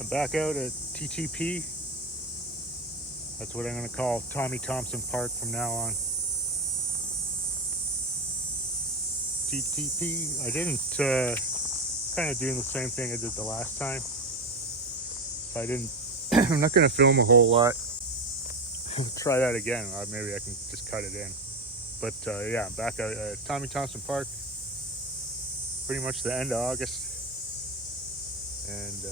I'm back out at TTP. That's what I'm going to call Tommy Thompson Park from now on. TTP. I didn't kind of doing the same thing I did the last time. I didn't. I'm not going to film a whole lot. Try that again. Maybe I can just cut it in. But yeah, I'm back at Tommy Thompson Park. Pretty much the end of August, and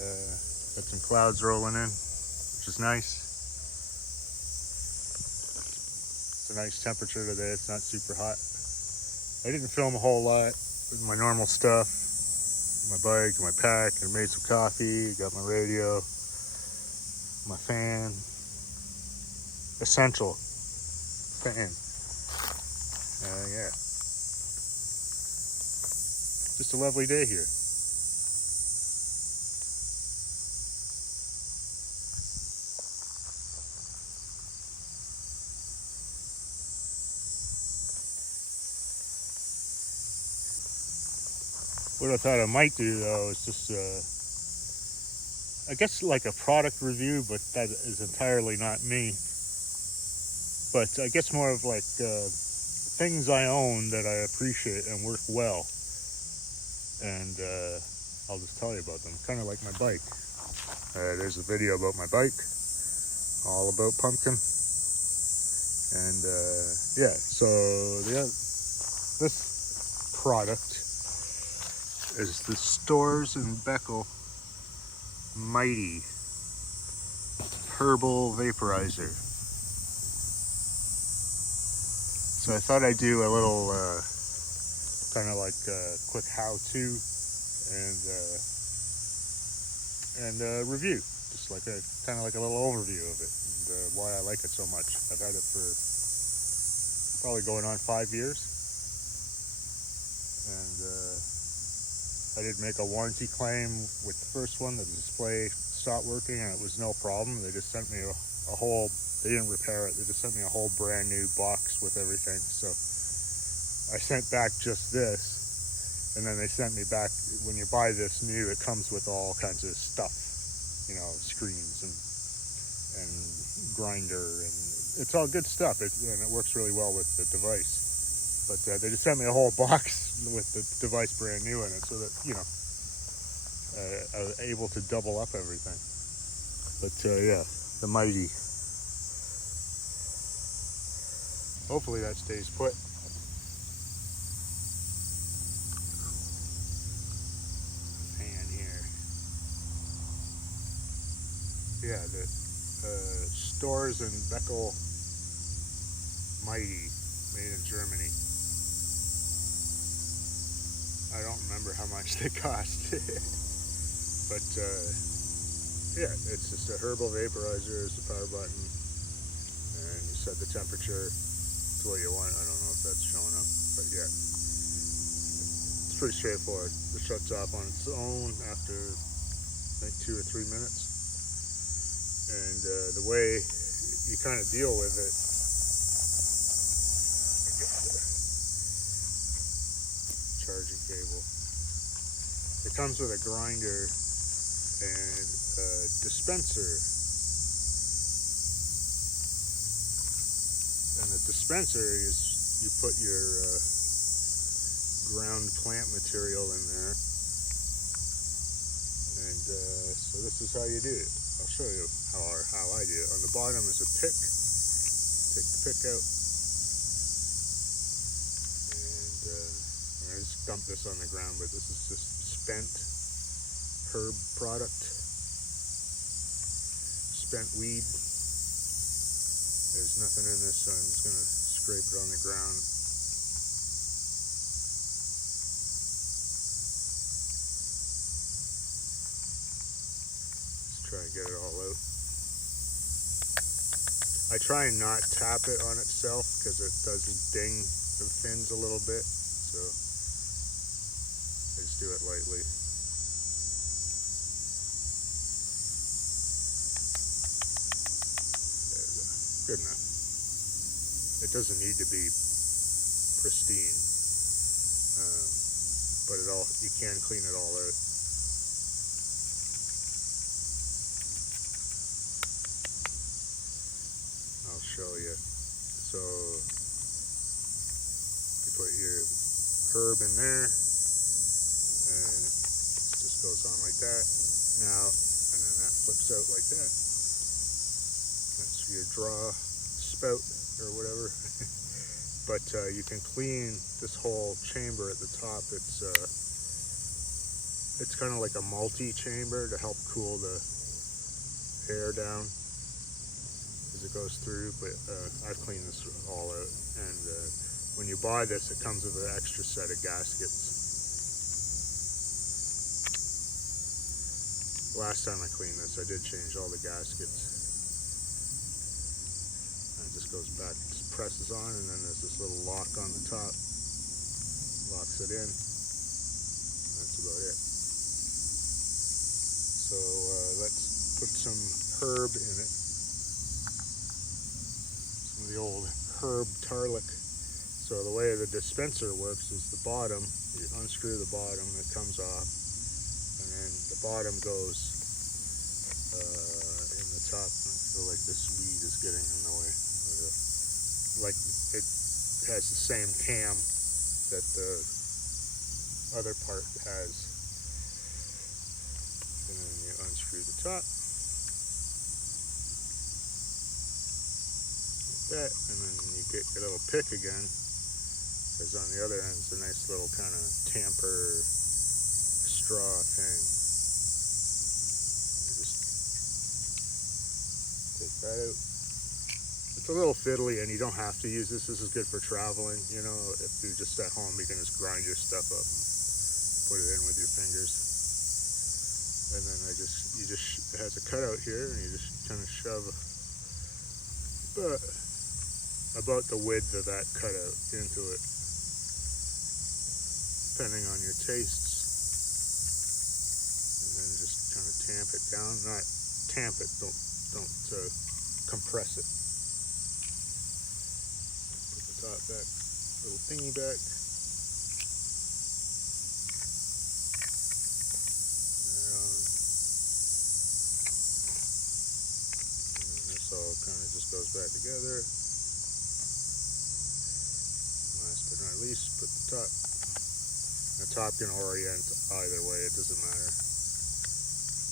got some clouds rolling in, which is nice. It's a nice temperature today. It's not super hot. I didn't film a whole lot with my normal stuff. My bike, my pack. I made some coffee. Got my radio, my fan. Essential fan. Yeah. Just a lovely day here. What I thought I might do though is just, I guess like a product review, but that is entirely not me. But I guess more of like things I own that I appreciate and work well. And I'll just tell you about them, kind of like my bike. There's a video about my bike, all about pumpkin. And yeah, so this product is the Storz Bickel Mighty Herbal Vaporizer. So I thought I'd do a little kind of like quick how-to and review, just like a kind of like a little overview of it and why I like it so much. I've had it for probably going on 5 years, and I did make a warranty claim with the first one. The display stopped working and it was no problem. They just sent me a whole, they didn't repair it, they just sent me a whole brand new box with everything. So I sent back just this, and then they sent me back, when you buy this new, it comes with all kinds of stuff, you know, screens and grinder, and it's all good stuff, and it works really well with the device. But they just sent me a whole box with the device brand new in it, so that, you know, I was able to double up everything. But yeah, the Mighty. Hopefully that stays put. Fan here. Yeah, the Storz Bickel Mighty, made in Germany. I don't remember how much they cost. But yeah, it's just a herbal vaporizer. There's the power button, and you set the temperature to what you want. I don't know if that's showing up, but yeah, it's pretty straightforward. It shuts off on its own after I think 2 or 3 minutes, and the way you kind of deal with it, I guess the charging cable. It comes with a grinder and a dispenser. And the dispenser is, you put your ground plant material in there. And so this is how you do it. I'll show you how I do it. On the bottom is a pick. Take the pick out. And I just dump this on the ground, but this is just spent herb product, spent weed. There's nothing in this, so I'm just going to scrape it on the ground. Let's try and get it all out. I try and not tap it on itself because it does ding the fins a little bit, so I just do it lightly. Good enough. It doesn't need to be pristine, but you can clean it all out. So you put your herb in there, and it just goes on like that. Now, and then that flips out like that. That's your draw spout or whatever. But you can clean this whole chamber at the top. It's kind of like a multi-chamber to help cool the air down as it goes through. But I've cleaned this all out, and when you buy this, it comes with an extra set of gaskets. Last time I cleaned this, I did change all the gaskets. And it just goes back, just presses on, and then there's this little lock on the top. Locks it in. That's about it. So let's put some herb in it. Some of the old herb tarlic. So the way the dispenser works is the bottom, you unscrew the bottom, it comes off, and then the bottom goes in the top. I feel like this weed is getting in the way. Like it has the same cam that the other part has. And then you unscrew the top. Like that, and then you get your little pick again. Because on the other end is a nice little kind of tamper straw thing. You just take that out. It's a little fiddly, and you don't have to use this. This is good for traveling. You know, if you're just at home, you can just grind your stuff up and put it in with your fingers. And then it has a cutout here, and you just kind of shove about the width of that cutout into it, depending on your tastes. And then just kind of tamp it down. Not tamp it, don't compress it. Put the top back, little thingy back. And then this all kind of just goes back together. Last but not least, put the top. The top can orient either way, it doesn't matter,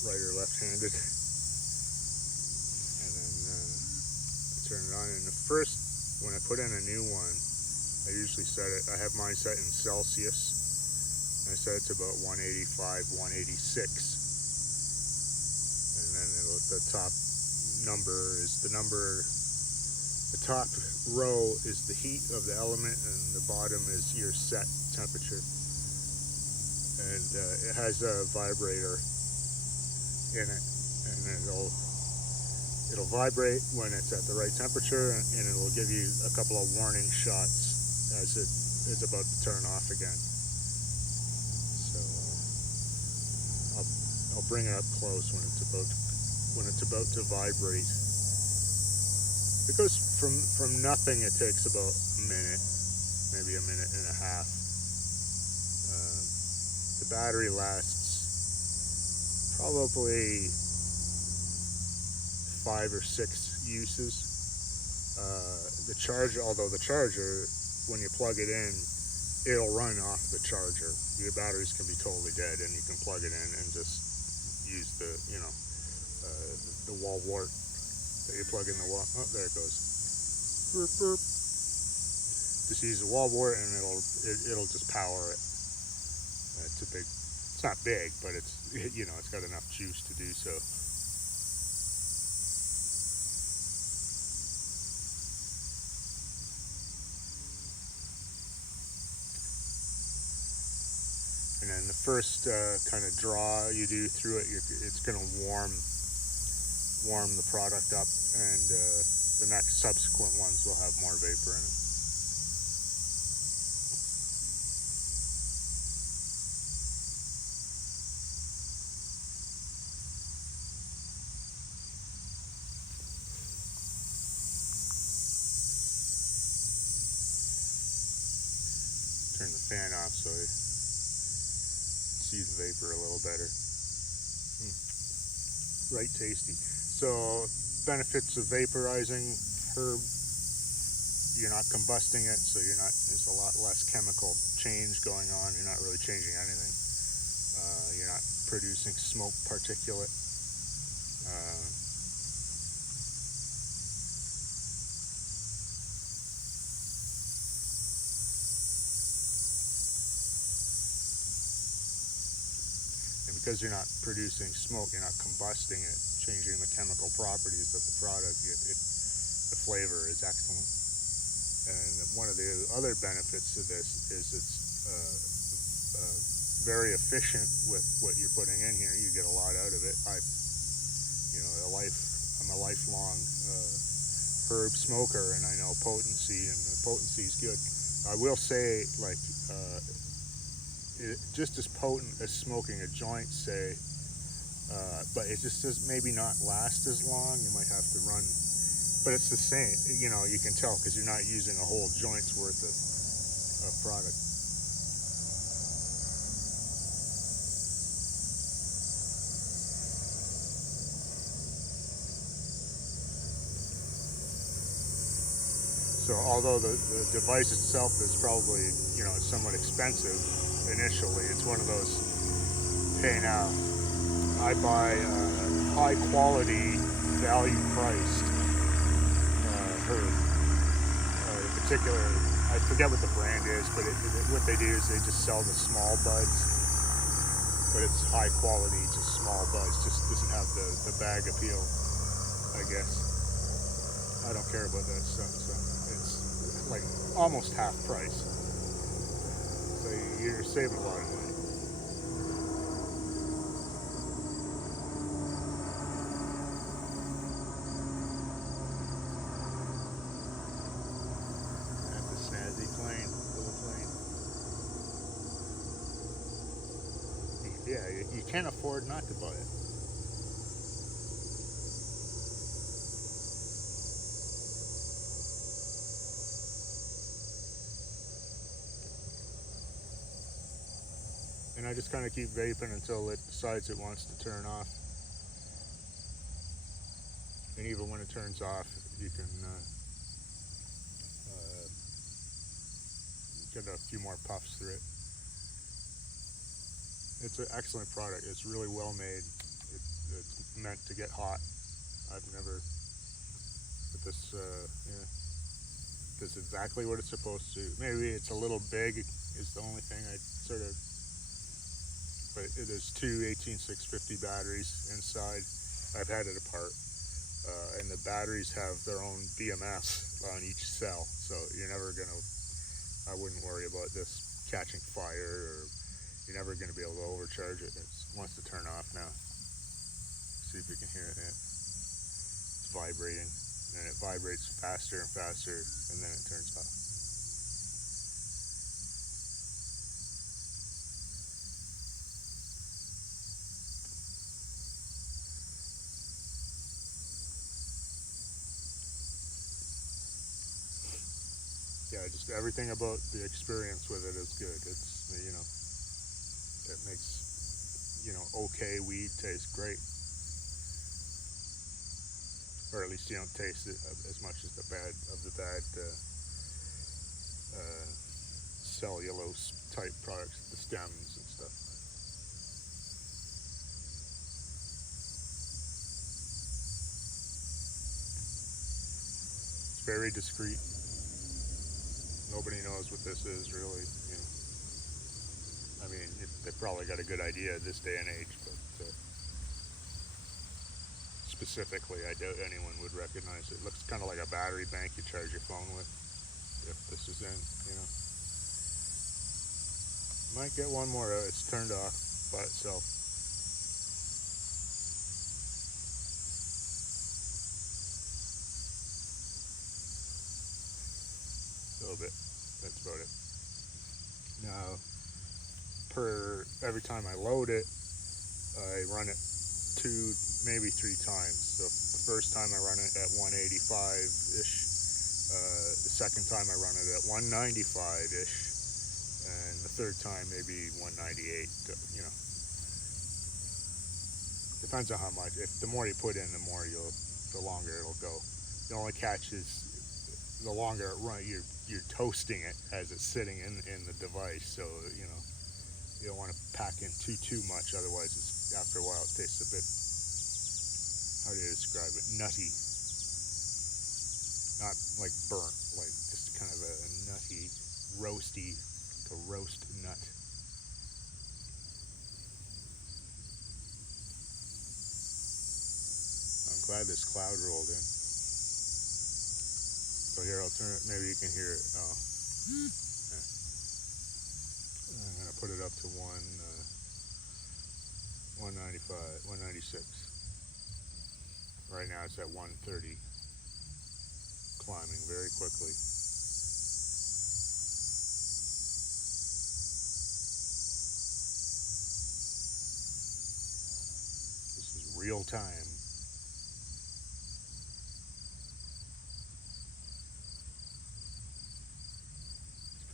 right or left-handed. And then I turn it on, and when I put in a new one, I usually I have mine set in Celsius. I set it to about 185, 186. And then the top the top row is the heat of the element, and the bottom is your set temperature. And it has a vibrator in it, and it'll vibrate when it's at the right temperature, and it'll give you a couple of warning shots as it is about to turn off again. So I'll bring it up close when it's about to vibrate. It goes from nothing. It takes about a minute, maybe a minute and a half. The battery lasts probably 5 or 6 uses. Although the charger, when you plug it in, it'll run off the charger. Your batteries can be totally dead, and you can plug it in and just use the wall wart that you plug in the wall. Oh, there it goes. Burp, burp. Just use the wall wart, and it'll just power it. It's not big, but it's got enough juice to do so. And then the first kind of draw you do through it, it's going to warm the product up, and the next subsequent ones will have more vapor in it. Turn the fan off so you see the vapor a little better. Right tasty. So benefits of vaporizing herb you're not combusting it, so there's a lot less chemical change going on. You're not really changing anything. You're not producing smoke particulate. And because you're not producing smoke, you're not combusting it, changing the chemical properties of the product, the flavor is excellent. And one of the other benefits of this is it's very efficient with what you're putting in here. You get a lot out of it. I'm a lifelong herb smoker, and I know potency, and the potency is good. I will say, like, just as potent as smoking a joint, say, but it just does maybe not last as long. You might have to run, but it's the same. You know, you can tell because you're not using a whole joint's worth of product. So although the device itself is probably, somewhat expensive initially, it's one of those, hey, now I buy high quality, value priced herb. In particular, I forget what the brand is, but what they do is they just sell the small buds, but it's high quality, just small buds, just doesn't have the bag appeal, I guess. I don't care about that stuff, so it's like almost half price. So you're saving a lot of money. That's a snazzy plane, little plane. Yeah, you can't afford not to buy it. And I just kind of keep vaping until it decides it wants to turn off. And even when it turns off, you can get a few more puffs through it. It's an excellent product. It's really well made. It's meant to get hot. I've never, but this is exactly what it's supposed to. Maybe it's a little big is the only thing I sort of, but there's two 18650 batteries inside. I've had it apart, and the batteries have their own BMS on each cell, so you're never gonna, I wouldn't worry about this catching fire, or you're never gonna be able to overcharge it. It wants to turn off now. See if you can hear it. It's vibrating, and it vibrates faster and faster, and then it turns off. Yeah, just everything about the experience with it is good. It's, it makes, okay weed taste great. Or at least you don't taste it as much as the bad cellulose type products, the stems and stuff. It's very discreet. Nobody knows what this is really. I mean, they probably got a good idea this day and age, but specifically, I doubt anyone would recognize it. It looks kind of like a battery bank you charge your phone with, if this is in, Might get one more. It's turned off by itself. A little bit. That's about it. Now, every time I load it, I run it 2, maybe 3 times. So the first time I run it at 185-ish. The second time I run it at 195-ish. And the third time maybe 198. Depends on how much. If the more you put in, the longer it'll go. The only catch is the longer it runs, you're toasting it as it's sitting in the device. So you know you don't want to pack in too much, otherwise after a while it tastes a bit, how do you describe it, nutty. Not like burnt, like just kind of a nutty, roasty, like a roast nut. I'm glad this cloud rolled in. So here, I'll turn it, maybe you can hear it. Oh, yeah. I'm gonna put it up to 195, 196. Right now it's at 130, climbing very quickly. This is real time.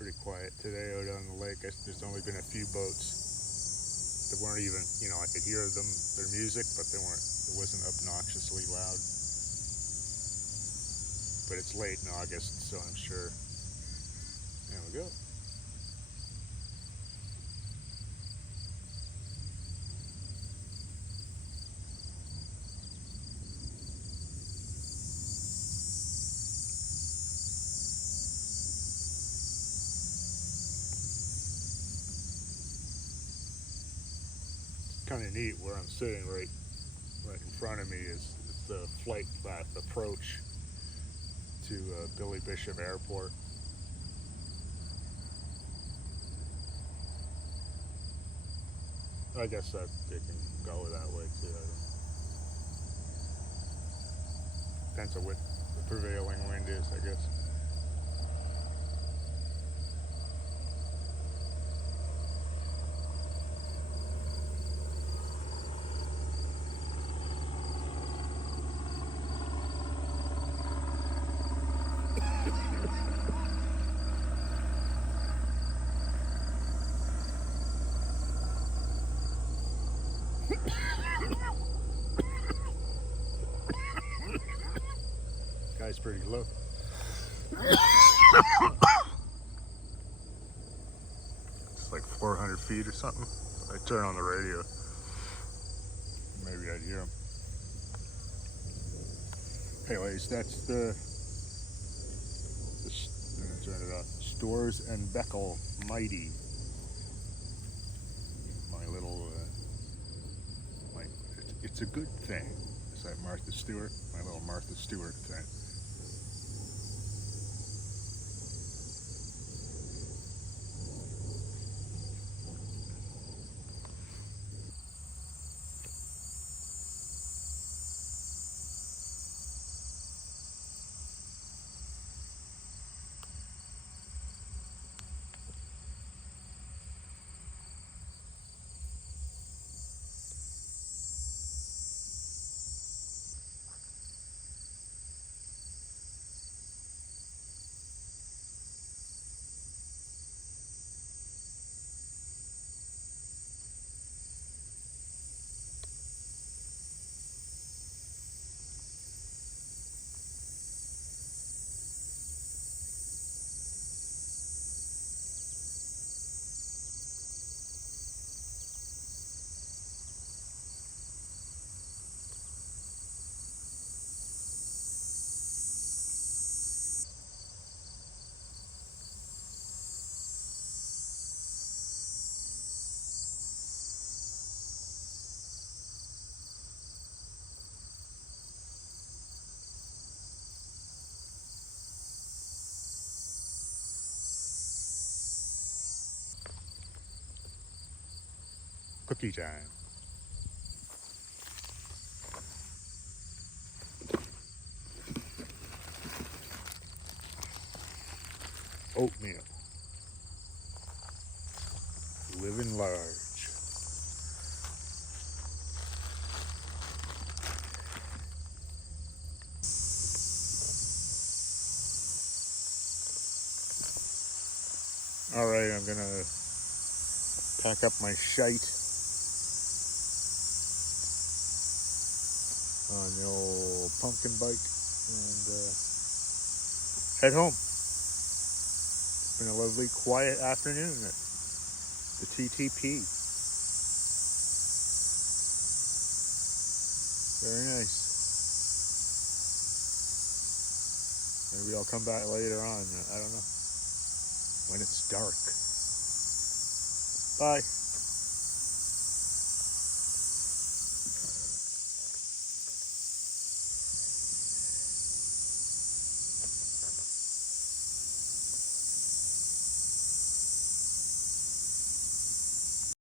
Pretty quiet today out on the lake. There's only been a few boats that weren't even, you know, I could hear their music, but it wasn't obnoxiously loud. But it's late in August, so I'm sure. There we go. Kind of neat where I'm sitting right in front of me is the flight path approach to Billy Bishop Airport. I guess that it can go that way too. Depends on what the prevailing wind is, I guess. Guy's pretty low. It's like 400 feet or something. I turn on the radio. Maybe I'd hear him. Anyways, that's the I'm gonna turn it off. Storz Bickel Mighty. My little, it's a good thing. Is that Martha Stewart? My little Martha Stewart thing. Cookie time. Oatmeal. Living large. Alright, I'm gonna pack up my shite on the old pumpkin bike and head home. It's been a lovely, quiet afternoon at the TTP. Very nice. Maybe I'll come back later on. I don't know. When it's dark. Bye.